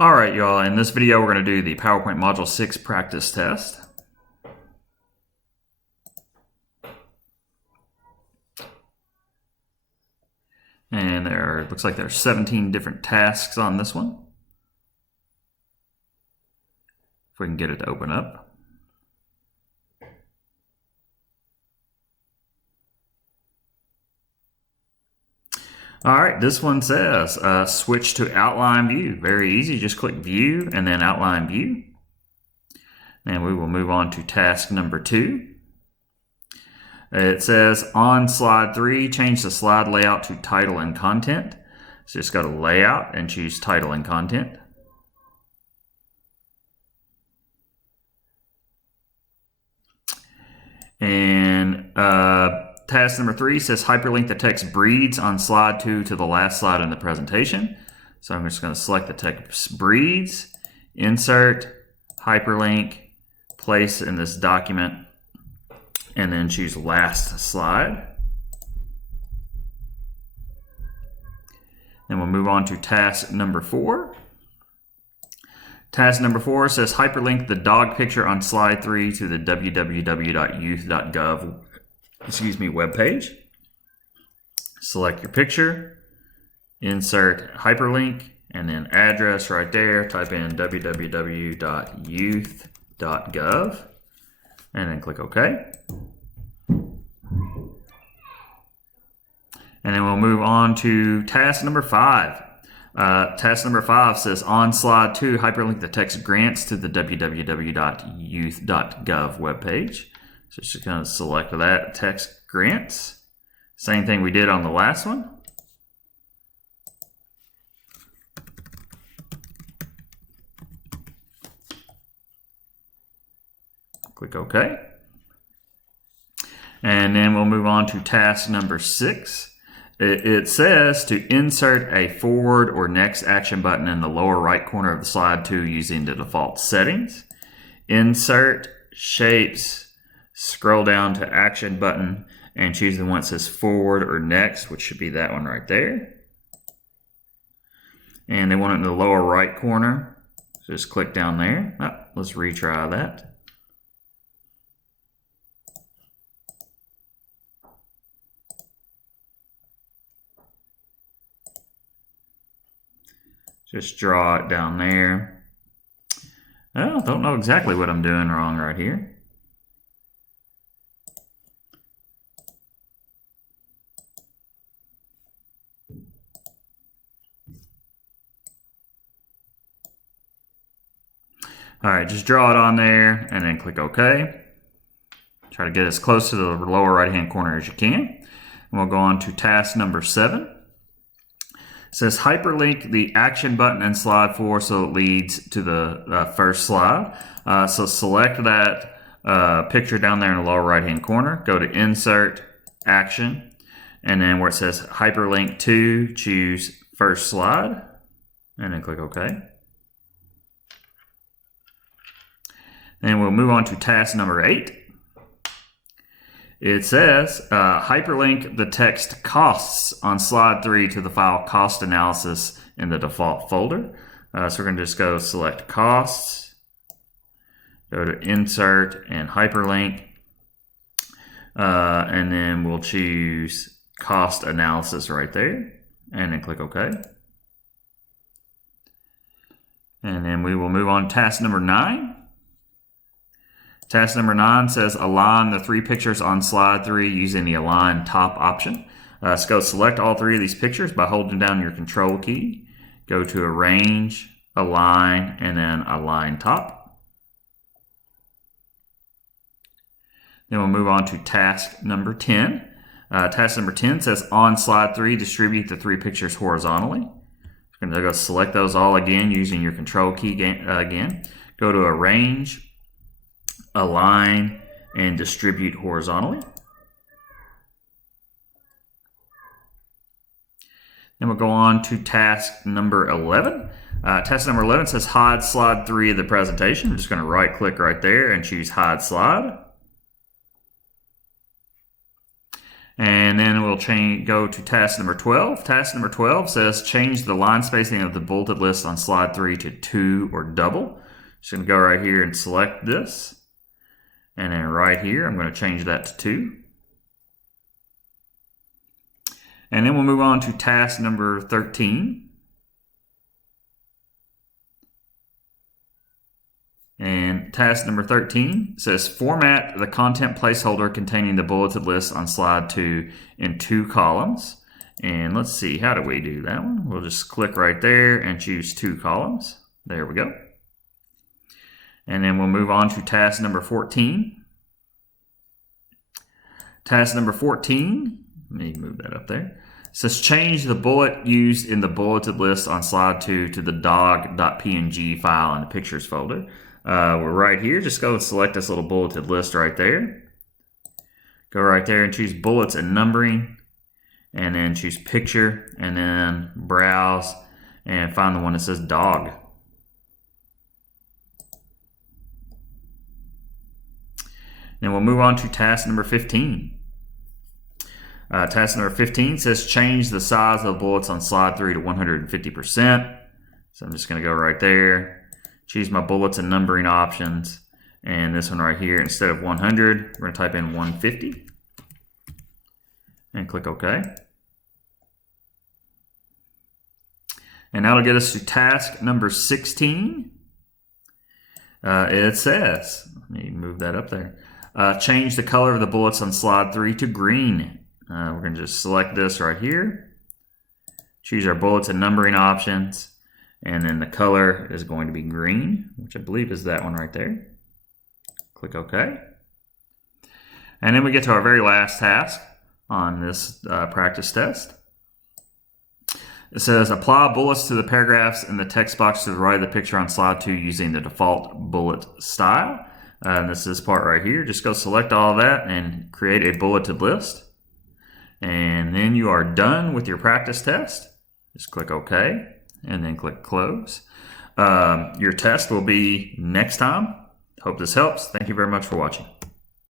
All right, y'all, in this video, we're going to do the PowerPoint Module 6 practice test. And looks like there's 17 different tasks on this one. If we can get it to open up. All right, this one says switch to outline view. Very easy, just click view and then outline view. And we will move on to task number 2. It says on slide 3, change the slide layout to title and content. So just go to layout and choose title and content. And task number 3 says hyperlink the text breeds on slide 2 to the last slide in the presentation. So I'm just going to select the text breeds, insert, hyperlink, place in this document, and then choose last slide. Then we'll move on to task number 4. Task number 4 says hyperlink the dog picture on slide 3 to the www.youth.gov webpage. Select your picture, insert hyperlink, and then address right there. Type in www.youth.gov and then click OK. And then we'll move on to task number 5. Task number 5 says on slide 2, hyperlink the text grants to the www.youth.gov webpage. So just going to select that text grants. Same thing we did on the last one. Click OK. And then we'll move on to task number 6. It says to insert a forward or next action button in the lower right corner of the slide 2 using the default settings. Insert, shapes, scroll down to action button and choose the one that says forward or next, which should be that one right there. And they want it in the lower right corner. So just click down there. Let's retry that. Just draw it down there. I don't know exactly what I'm doing wrong right here. All right, just draw it on there and then click OK. Try to get as close to the lower right-hand corner as you can. And we'll go on to task number 7. It says hyperlink the action button in slide 4 so it leads to the first slide. So select that picture down there in the lower right-hand corner. Go to Insert, Action, and then where it says hyperlink to, choose first slide, and then click OK. And we'll move on to task number 8. It says hyperlink the text costs on slide 3 to the file cost analysis in the default folder. So we're going to just go select costs, go to insert and hyperlink, and then we'll choose cost analysis right there and then click OK. And then we will move on to task number 9. Task number 9 says align the 3 pictures on slide 3 using the align top option. So go select all 3 of these pictures by holding down your control key. Go to arrange, align, and then align top. Then we'll move on to task number 10. Task number 10 says on slide 3, distribute the 3 pictures horizontally. You're going to go select those all again using your control key again. Go to arrange, align, and distribute horizontally. Then we'll go on to task number 11. Task number 11 says hide slide 3 of the presentation. I'm just going to right click right there and choose hide slide. And then we'll go to task number 12. Task number 12 says change the line spacing of the bulleted list on slide 3 to 2 or double. Just going to go right here and select this. And then right here, I'm going to change that to 2. And then we'll move on to task number 13. And task number 13 says format the content placeholder containing the bulleted list on slide 2 in 2 columns. And let's see, how do we do that one? We'll just click right there and choose 2 columns. There we go. And then we'll move on to task number 14. Task number 14, let me move that up there. It says change the bullet used in the bulleted list on slide 2 to the dog.png file in the pictures folder. We're right here. Just go and select this little bulleted list right there. Go right there and choose bullets and numbering, and then choose picture, and then browse and find the one that says dog. Then we'll move on to task number 15. Task number 15 says change the size of bullets on slide 3 to 150%. So I'm just going to go right there. Choose my bullets and numbering options, and this one right here, instead of 100, we're going to type in 150 and click OK. And that'll get us to task number 16. It says, let me move that up there, change the color of the bullets on slide 3 to green. We're going to just select this right here, choose our bullets and numbering options, and then the color is going to be green, which I believe is that one right there. Click OK. And then we get to our very last task on this practice test. It says apply bullets to the paragraphs in the text box to the right of the picture on slide 2 using the default bullet style. And this is this part right here. Just go select all of that and create a bulleted list. And then you are done with your practice test. Just click OK. And then click close. Your test will be next time. Hope this helps. Thank you very much for watching.